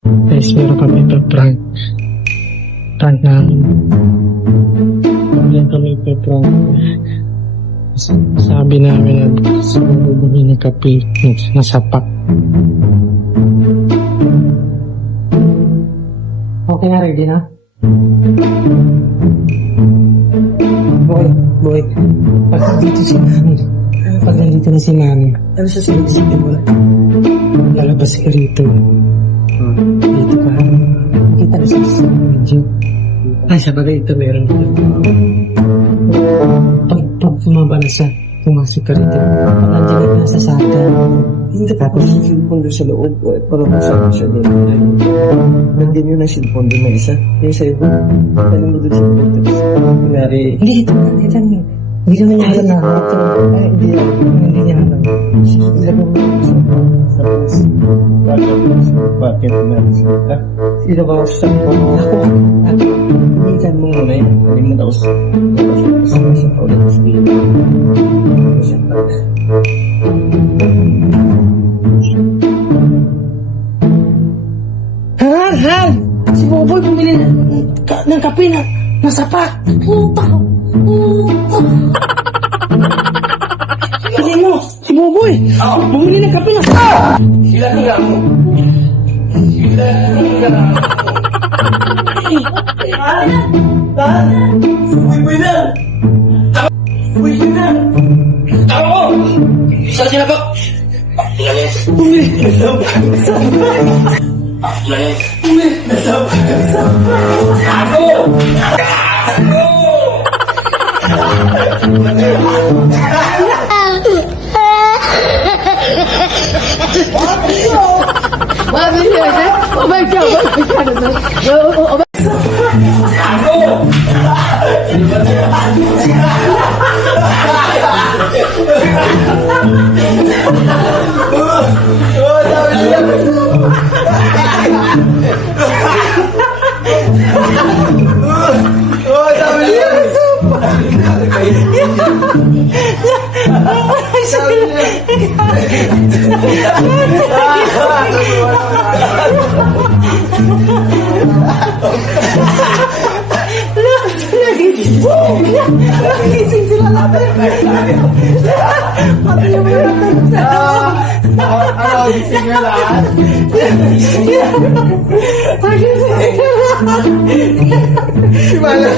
Guys, meron kami pa-prank. Prank namin. Meron kami pa-prank. Sabi namin na bumili ng kape nasapak. Okay na, ready na? Boy, pag dito si Nani, pag nandito na si Nani, ano sa sinisipin mo na? Lalabas ka rito. Dito ka. Kita na sa video. Ay, sa bagay ito meron. Pag pumaba na siya, pumasok ka rito. Nandiyan ka na sa saka. Hindi tapos yung cellphone doon sa loob. Para masama siya doon. Nandun yun ang cellphone doon na isa. Yung sa'yo, tayo mo doon sa cellphone. Tapos, kunyari, Hindi, ito na. Hindi naman niya alam na. ay, Hindi niya alam. ilagay mo sa bakit na sila. Sila ba sa cellphone? Ako, pilitan mo muna yun. Hindi mo daw sa paulit sa video. Han! Si Boboy bumili ng kape na nasapak. Puta! Hindi mo! Si Boboy! Bumili ng kape na nasapak! Ilan nga mo? Uy na! Uy na! Tama ko! Isa sila ba? Ilalis! Uy! Ilalis! Uy! Ako! Oh my God! Nagising sila natin. Pati yung mga Ano? Gising nga lahat? Simala.